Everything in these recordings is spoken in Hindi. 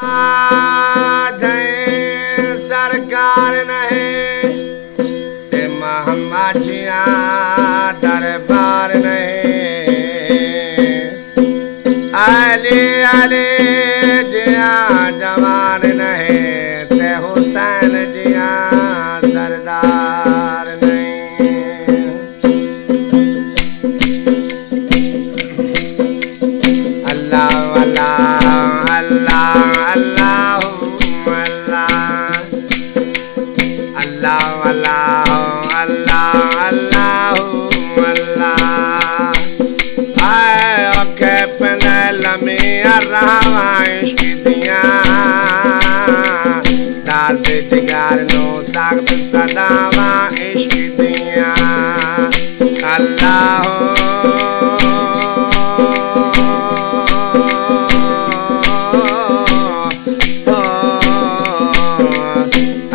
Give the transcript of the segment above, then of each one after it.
जय सरकार नहीं ते महामाजिया दरबार नहीं अली अली जिया जवान नहीं ते हुसैन जिया सरदार नहीं। अल्लाह अल्लाह सदावा इश्क दिया अल्लाह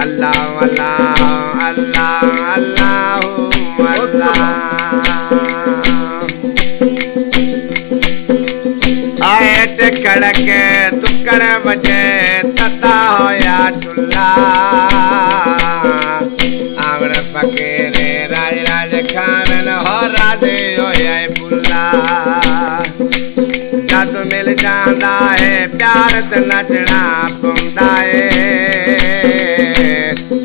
अल्लाह अल्लाह अल्लाह अल्लाह आए टिकड़ के दुक्कड़ बजे तता होया चुल्ला फकीरे राज राज खान हो राधे होए बुला जद मिल जांदा है प्यार ते नचना पौंदा है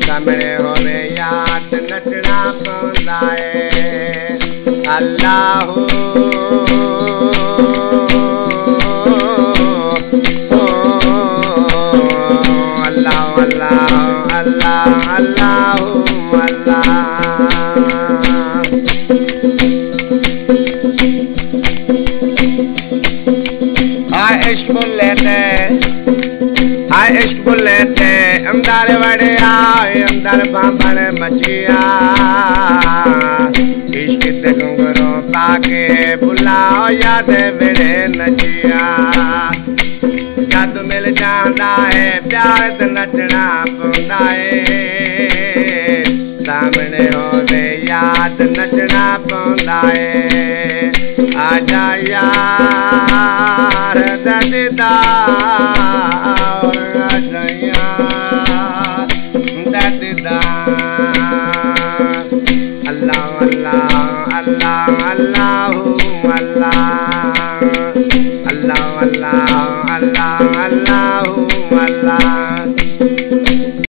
सामने होवे याद नचना पौंदा है। अल्लाह अल्लाह अल्लाह अल्लाह अल्लाह इश्क बुलेते अंदर बड़े आए अंदर बाबड़ मचिया इश्क ते घुंघरू पाके बुलाओ याद बड़े नचिया जद मिल जांदा है प्यार ते नचना पौंदा है सामने होवे याद नचना पौंदा है।